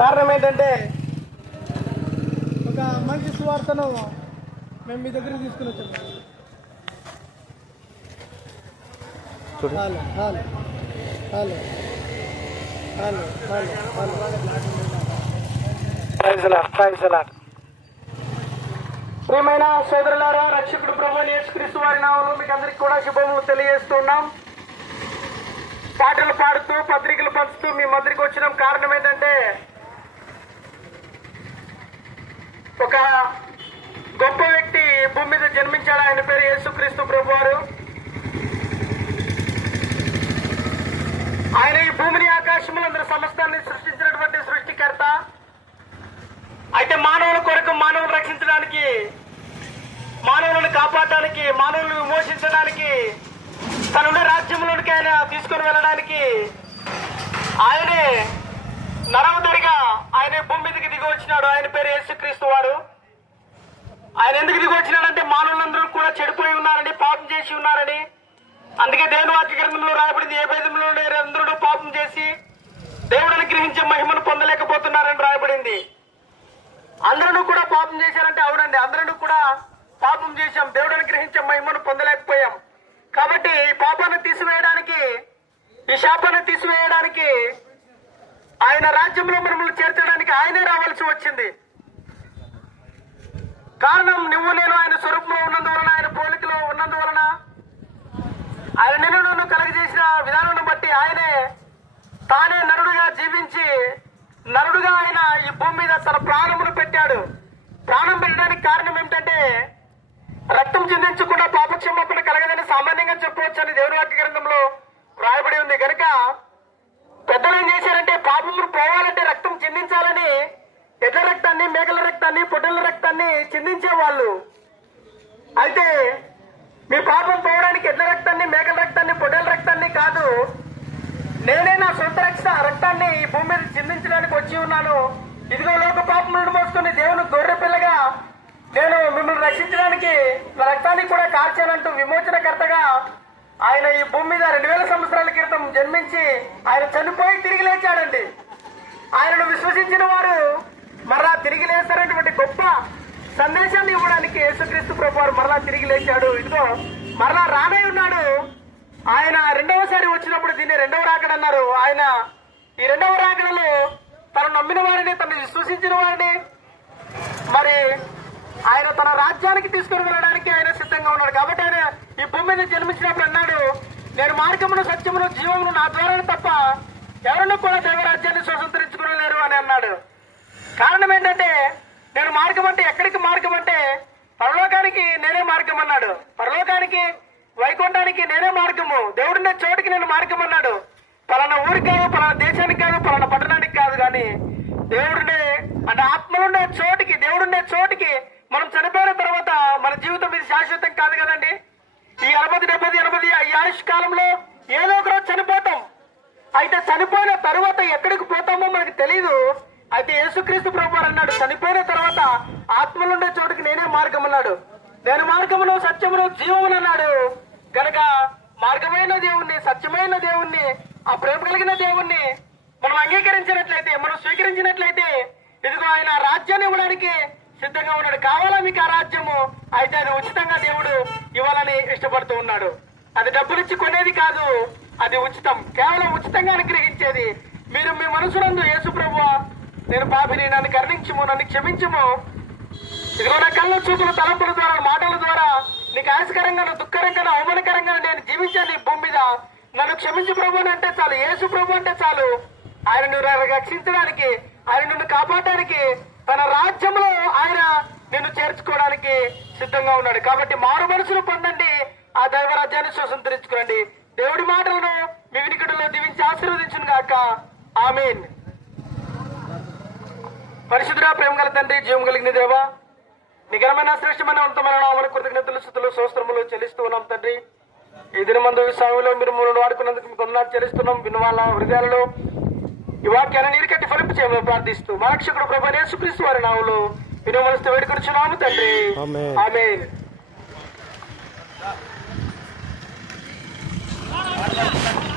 కారణం ఏంటంటే ఒక మంచి సువార్తను మేము మీ దగ్గరికి తీసుకుని వచ్చాము ప్రియమైన సోదరులారా రక్షకుడు ప్రభు యేసుక్రీస్తు వారి నామంలో మీకు అందరికి కూడా శుభములు తెలియజేస్తున్నాం. పాటలు పాడుతూ పత్రికలు పంచుతూ మీ మధ్యకి వచ్చిన. కారణం ఏంటంటే ఒక గొప్ప వ్యక్తి భూమి మీద జన్మించాడు. ఆయన పేరు యేసుక్రీస్తు ప్రభు వారు ఆయన ఈ భూమిని ఆకాశములందరూ సమస్తాన్ని సృష్టించినటువంటి సృష్టికర్త. అయితే మానవుల కొరకు మానవులను రక్షించడానికి మానవులను కాపాడడానికి మానవులను విమోచించడానికి తనున్న రాజ్యంలోనికి ఆయన తీసుకొని వెళ్ళడానికి ఆయనే నరవతరిగా ఆయన భూమి మీదకి దిగి వచ్చినాడు. ఆయన పేరు యేసుక్రీస్తు వారు. ఆయన ఎందుకు దిగి వచ్చినాడంటే మానవులందరూ కూడా చెడిపోయి ఉన్నారని పాపం చేసి ఉన్నారని. అందుకే దేవుని వాక్య గ్రంథంలో రాయబడింది ఏ భేదంలో అందరూ పాపం చేసి దేవుడు అనుగ్రహించే మహిమను పొందలేకపోతున్నారని రాయబడింది. అందరూ కూడా పాపం చేశారంటే అవునండి అందరూ కూడా పాపం చేశాం దేవుడు అనుగ్రహించే మహిమను పొందలేకపోయాం. కాబట్టి ఈ పాపాన్ని తీసివేయడానికి ఈ శాపాన్ని తీసివేయడానికి ఆయన రాజ్యంలో మనల్ని చేర్చడానికి ఆయనే రావాల్సి వచ్చింది. కారణం నువ్వు నేను ఆయన స్వరూపంలో ఉన్నందువలన ఆయన పోలికలో ఉన్నందువలన ఆయన నిన్ను నన్ను కలగజేసిన విధానం బట్టి ఆయనే తానే నరుడుగా జీవించి నరుడుగా ఆయన ఈ భూమి మీద తన ప్రాణమును పెట్టాడు. ప్రాణం పెట్టడానికి కారణం ఏమిటంటే రక్తం చిందించకుండా పాపక్షమాపణ కలగదని సామాన్యంగా చెప్పవచ్చు అని దేవుని వాక్య గ్రంథంలో రాయబడి ఉంది. కనుక పెద్దలు ఏం చేశారంటే పాపములు పోవాలంటే రక్తం చిందించాలని ఎడ్ల రక్తాన్ని మేకల రక్తాన్ని పొట్టల రక్తాన్ని చిందించేవాళ్ళు. అయితే మీ పాపం పోవడానికి ఎడ్ల రక్తాన్ని మేకల రక్తాన్ని పొట్టల రక్తాన్ని కాదు. నేనే నా సొంత రక్త రక్తాన్ని ఈ భూమి మీద చిందించడానికి వచ్చి ఉన్నాను. ఇదిగో లోక పాపములను మోసుకుని దేవుని గొర్రె పిల్లగా నేను మిమ్మల్ని రక్షించడానికి నా రక్తాన్ని కూడా కార్చానంటూ విమోచనకర్తగా ఆయన ఈ భూమి మీద రెండు వేల సంవత్సరాల క్రితం జన్మించి ఆయన చనిపోయి తిరిగి లేచాడండి. ఆయనను విశ్వసించిన వారు మరలా తిరిగి లేస్తారనేటువంటి గొప్ప సందేశాన్ని ఇవ్వడానికి యేసుక్రీస్తు ప్రభు మరలా తిరిగి లేచాడు. ఇదిగో మరలా రానే ఉన్నాడు. ఆయన రెండవసారి వచ్చినప్పుడు దీన్ని రెండవ రాకడ అన్నారు. ఆయన ఈ రెండవ రాకడలో తను నమ్మిన వారిని తను విశ్వసించిన వారిని మరి ఆయన తన రాజ్యానికి తీసుకుని వెళ్ళడానికి ఆయన సిద్ధంగా ఉన్నాడు. కాబట్టి ఆయన ఈ భూమి మీద జన్మించినప్పుడు అన్నాడు నేను మార్గమును సత్యమును జీవమును నా ద్వారా తప్ప ఎవరిని కూడా దేవరాజ్యాన్ని స్వతంత్రించుకోలేరు అని అన్నాడు. కారణం ఏంటంటే నేను మార్గం అంటే ఎక్కడికి మార్గం అంటే పరలోకానికి నేనే మార్గం అన్నాడు. పరలోకానికి వైకుంఠానికి నేనే మార్గము. దేవుడున్న చోటికి నేను మార్గం అన్నాడు. పలానా ఊరికి కాదు పలానా దేశానికి కాదు పలానా పట్టణానికి కాదు కానీ దేవుడినే అంటే ఆత్మలుండే చోటికి దేవుడుండే చోటికి మనం చనిపోయిన తర్వాత మన జీవితం ఇది శాశ్వతం కాదు కదండి. ఈ అరవై డెబ్బై ఎనభై ఈ ఆయుష్ కాలంలో ఏదో ఒక రోజు చనిపోతాం? అయితే చనిపోయిన తర్వాత ఎక్కడికి పోతామో మనకు తెలియదు అయితే యేసుక్రీస్తు ప్రభు అన్నాడు చనిపోయిన తర్వాత ఆత్మలుండే చోటుకి నేనే మార్గం అన్నాడు నేను మార్గమును సత్యమును జీవమును అన్నాడు. గనక మార్గమైన దేవుణ్ణి సత్యమైన దేవుణ్ణి ఆ ప్రేమ కలిగిన దేవుణ్ణి మనం అంగీకరించినట్లయితే మనం స్వీకరించినట్లయితే ఇదిగో ఆయన రాజ్యాన్ని ఇవ్వడానికి సిద్ధంగా ఉన్నాడు. కావాలా మీకు ఆ రాజ్యము? అయితే అది ఉచితంగా దేవుడు ఇవ్వాలని ఇష్టపడుతూ ఉన్నాడు. అది డబ్బులిచ్చి కొనేది కాదు అది ఉచితం. కేవలం ఉచితంగా అనుగ్రహించేది. మీరు మీ మనసులందు యేసు ప్రభు నేను పాపిని నన్ను కరుణించము నన్ను క్షమించము. ఇదిగో నా కళ్ళ చూపుల తలంపుల ద్వారా మాటల ద్వారా నీకు ఆశకరంగా దుఃఖరంగా అవమానకరంగా నేను జీవించాను ఈ భూమి మీద నన్ను క్షమించు ప్రభు అని అంటే చాలు యేసు ప్రభు అంటే చాలు. ఆయన నువ్వు రక్షించడానికి ఆయన నిన్ను కాపాడడానికి తన రాజ్యంలో ఆయన నిన్ను చేర్చుకోవడానికి సిద్ధంగా ఉన్నాడు. కాబట్టి మారు మనసును పొందండి. ఆ దైవ రాజ్యాన్ని స్వతంత్రించుకోండి దేవుడి మాటలను మీ వినికిడిలో దీవించి ఆశీర్వదించును గాక. ఆమెన్. పరిశుద్ధుడా ప్రేమ గల తండ్రి జీవం కలిగిన దేవా నిగరమైన శ్రేష్టమైన ఉన్నతమైన నామని కృతజ్ఞతలు స్థుతులు సోస్త్రములు చెల్లిస్తూ ఉన్నాం తండ్రి. ఈ దినమందు ఈ సమయంలో మీరు మూడు వాడుకున్నందుకు మీకు వందనాలు చెల్లిస్తున్నాం. వినవాళ్ళ హృదయాలలో ఈ వాక్యాన్ని నీరికట్టి ఫలింపు చేయమని ప్రార్థిస్తూ మా రక్షకుడు ప్రభా యేసుక్రీస్తు వారి నావులు వినవలస్తూ వేడుకొచ్చున్నాము తండ్రి ఆమె Thank you.